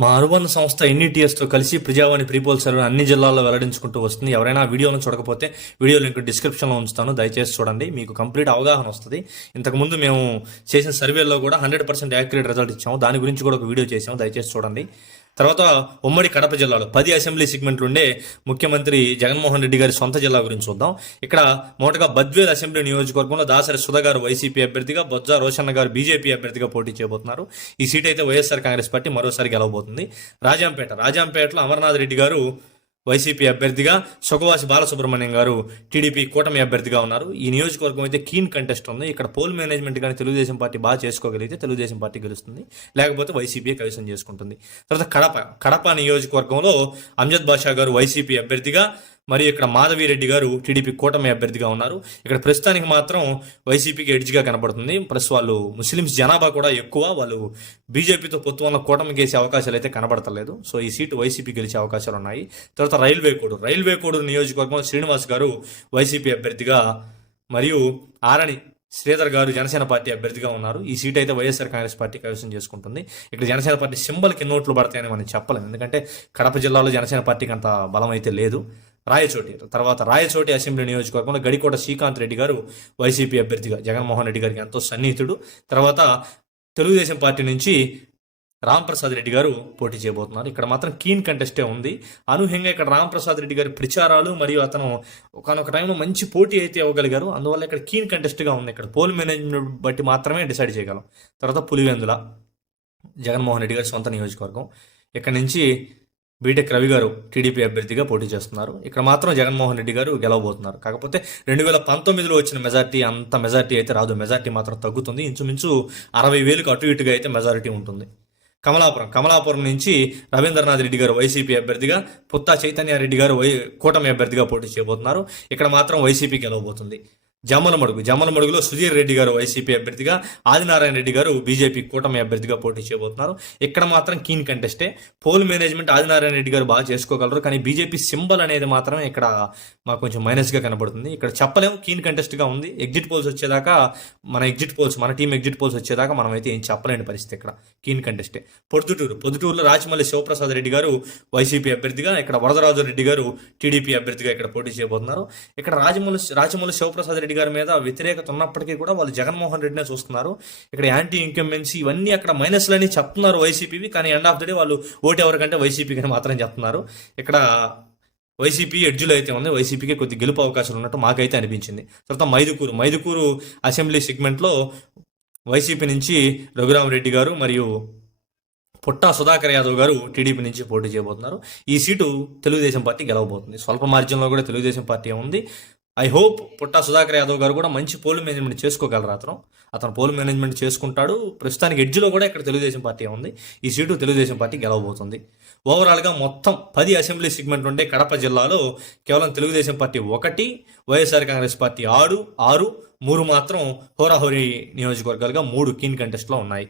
మా అనుబంధ సంస్థ ఎన్ఈటీఎస్తో కలిసి ప్రజావాణి ప్రీపోల్ సర్వే అన్ని జిల్లాల్లో వెల్లడించుకుంటూ వస్తుంది. ఎవరైనా వీడియోను చూడకపోతే వీడియో లింక్ డిస్క్రిప్షన్లో ఉంచుతాను, దయచేసి చూడండి, మీకు కంప్లీట్ అవగాహన వస్తుంది. ఇంతకుముందు మేము చేసిన సర్వేలో కూడా 100% యాక్యురేట్ రిజల్ట్ ఇచ్చాము, దాని గురించి కూడా ఒక వీడియో చేసాము, దయచేసి చూడండి. తర్వాత ఉమ్మడి కడప జిల్లాలో 10 అసెంబ్లీ సెగ్మెంట్లు ఉండే ముఖ్యమంత్రి జగన్మోహన్ రెడ్డి గారి సొంత జిల్లా గురించి చూద్దాం. ఇక్కడ మొదటగా బద్వేల్ అసెంబ్లీ నియోజకవర్గంలో దాసరి సుధా గారు వైసీపీ అభ్యర్థిగా, బొజ్జా రోషన్న గారు బీజేపీ అభ్యర్థిగా పోటీ చేయబోతున్నారు. ఈ సీట్ అయితే వైఎస్ఆర్ కాంగ్రెస్ పార్టీ మరోసారి గెలవబోతుంది. రాజంపేటలో అమర్నాథ్ రెడ్డి గారు వైసీపీ అభ్యర్థిగా, సుఖవాసి బాలసుబ్రహ్మణ్యం గారు టీడీపీ కూటమి అభ్యర్థిగా ఉన్నారు. ఈ నియోజకవర్గం అయితే కీన్ కంటెస్ట్ ఉంది. ఇక్కడ పోల్ మేనేజ్మెంట్ కానీ తెలుగుదేశం పార్టీ బాగా చేసుకోగలిగితే తెలుగుదేశం పార్టీ గెలుస్తుంది, లేకపోతే వైసీపీ కైవసం చేసుకుంటుంది. తర్వాత కడప నియోజకవర్గంలో అంజద్ బాషా గారు వైసీపీ అభ్యర్థిగా, మరియు ఇక్కడ మాధవిరెడ్డి గారు టీడీపీ కూటమి అభ్యర్థిగా ఉన్నారు. ఇక్కడ ప్రస్తుతానికి మాత్రం వైసీపీకి ఎడ్జ్గా కనబడుతుంది. ప్లస్ వాళ్ళు ముస్లిమ్స్ జనాభా కూడా ఎక్కువ, వాళ్ళు బీజేపీతో పొత్తు వల్ల కూటమికి వేసే అవకాశాలు అయితే కనబడతలేదు. సో ఈ సీటు వైసీపీ గెలిచే అవకాశాలు ఉన్నాయి. తర్వాత రైల్వే కోడూరు నియోజకవర్గంలో శ్రీనివాస్ గారు వైసీపీ అభ్యర్థిగా, మరియు ఆరణి శ్రీధర్ గారు జనసేన పార్టీ అభ్యర్థిగా ఉన్నారు. ఈ సీట్ అయితే వైఎస్ఆర్ కాంగ్రెస్ పార్టీ కైవసం చేసుకుంటుంది. ఇక్కడ జనసేన పార్టీ సింబల్కి ఎన్ని పడతాయని మనం చెప్పలేము, ఎందుకంటే కడప జిల్లాలో జనసేన పార్టీకి అంత బలం అయితే లేదు. రాయచోటి అసెంబ్లీ నియోజకవర్గంలో గడికోట శ్రీకాంత్ రెడ్డి గారు వైసీపీ అభ్యర్థిగా, జగన్మోహన్ రెడ్డి గారికి ఎంతో సన్నిహితుడు. తర్వాత తెలుగుదేశం పార్టీ నుంచి రాంప్రసాద్ రెడ్డి గారు పోటీ చేయబోతున్నారు. ఇక్కడ మాత్రం కీన్ కంటెస్టే ఉంది. అనూహ్యంగా ఇక్కడ రాంప్రసాద్ రెడ్డి గారి ప్రచారాలు, మరియు అతను ఒకనొక టైంలో మంచి పోటీ అయితే ఇవ్వగలిగారు. అందువల్ల ఇక్కడ కీన్ కంటెస్ట్గా ఉంది. ఇక్కడ పోల్ మేనేజ్మెంట్ బట్టి మాత్రమే డిసైడ్ చేయగలం. తర్వాత పులివెందుల జగన్మోహన్ రెడ్డి గారి సొంత నియోజకవర్గం. ఇక్కడ నుంచి బీటెక్ రవి గారు టీడీపీ అభ్యర్థిగా పోటీ చేస్తున్నారు. ఇక్కడ మాత్రం జగన్మోహన్ రెడ్డి గారు గెలవబోతున్నారు. కాకపోతే 2019లో వచ్చిన మెజార్టీ అంత మెజార్టీ అయితే రాదు, మెజార్టీ మాత్రం తగ్గుతుంది. ఇంచుమించు 60,000కు అటు ఇటుగా అయితే మెజారిటీ ఉంటుంది. కమలాపురం నుంచి రవీంద్రనాథ్ రెడ్డి గారు వైసీపీ అభ్యర్థిగా, పుత్తా చైతన్యారెడ్డి గారు కూటమి అభ్యర్థిగా పోటీ చేయబోతున్నారు. ఇక్కడ మాత్రం వైసీపీ గెలవబోతుంది. జమ్మలమడుగులో సుధీర్ రెడ్డి గారు వైసీపీ అభ్యర్థిగా, ఆదినారాయణ రెడ్డి గారు బీజేపీ కూటమి అభ్యర్థిగా పోటీ చేయబోతున్నారు. ఇక్కడ మాత్రం కీన్ కంటెస్టే. పోల్ మేనేజ్మెంట్ ఆదినారాయణ రెడ్డి గారు బాగా చేసుకోగలరు, కానీ బీజేపీ సింబల్ అనేది మాత్రమే ఇక్కడ మాకు కొంచెం మైనస్గా కనబడుతుంది. ఇక్కడ చెప్పలేము, కీన్ కంటెస్ట్గా ఉంది. మన టీం ఎగ్జిట్ పోల్స్ వచ్చేదాకా మనం అయితే ఏం చెప్పలేని పరిస్థితి. ఇక్కడ కీన్ కంటెస్టే. పొద్దుటూరులో రాచమల్లి శివప్రసాద్ రెడ్డి గారు వైసీపీ అభ్యర్థిగా, ఇక్కడ వరదరాజు రెడ్డి గారు టీడీపీ అభ్యర్థిగా ఇక్కడ పోటీ చేయబోతున్నారు. ఇక్కడ రాచమల్లి శివప్రసాద్ రెడ్డి గారి మీద వ్యతిరేకత ఉన్నప్పటికీ కూడా వాళ్ళు జగన్మోహన్ రెడ్డినే చూస్తున్నారు. ఇక్కడ యాంటీ ఇన్కంబెన్సీ ఇవన్నీ అక్కడ మైనస్లని చెప్తున్నారు వైసీపీవి, కానీ ఎండ్ ఆఫ్ ద డే వాళ్ళు ఓటు ఎవరికంటే వైసీపీకి మాత్రం చెప్తున్నారు. ఇక్కడ వైసీపీ ఎడ్జ్లో అయితే ఉంది, వైసీపీకి కొద్ది గెలుపు అవకాశాలు ఉన్నట్టు మాకైతే అనిపించింది. తర్వాత మైదుకూరు అసెంబ్లీ సెగ్మెంట్లో వైసీపీ నుంచి రఘురామరెడ్డి గారు మరియు పుట్టా సుధాకర్ యాదవ్ గారు టీడీపీ నుంచి పోటీ చేయబోతున్నారు. ఈ సీటు తెలుగుదేశం పార్టీ గెలవబోతుంది. స్వల్ప మార్జిన్లో కూడా తెలుగుదేశం పార్టీ ఉంది. ఐ హోప్ పుట్టా సుధాకర్ యాదవ్ గారు కూడా మంచి పోల్ మేనేజ్మెంట్ చేసుకోగలరు. అతను పోల్ మేనేజ్మెంట్ చేసుకుంటాడు. ప్రస్తుతానికి ఎడ్జ్లో కూడా ఇక్కడ తెలుగుదేశం పార్టీ ఉంది. ఈ సీటు తెలుగుదేశం పార్టీ గెలవబోతుంది. ఓవరాల్గా మొత్తం 10 అసెంబ్లీ సెగ్మెంట్ ఉంటే కడప జిల్లాలో కేవలం తెలుగుదేశం పార్టీ 1, వైఎస్ఆర్ కాంగ్రెస్ పార్టీ 6, 3 మాత్రం హోరాహోరీ నియోజకవర్గాలుగా 3 కీన్ కంటెస్ట్లో ఉన్నాయి.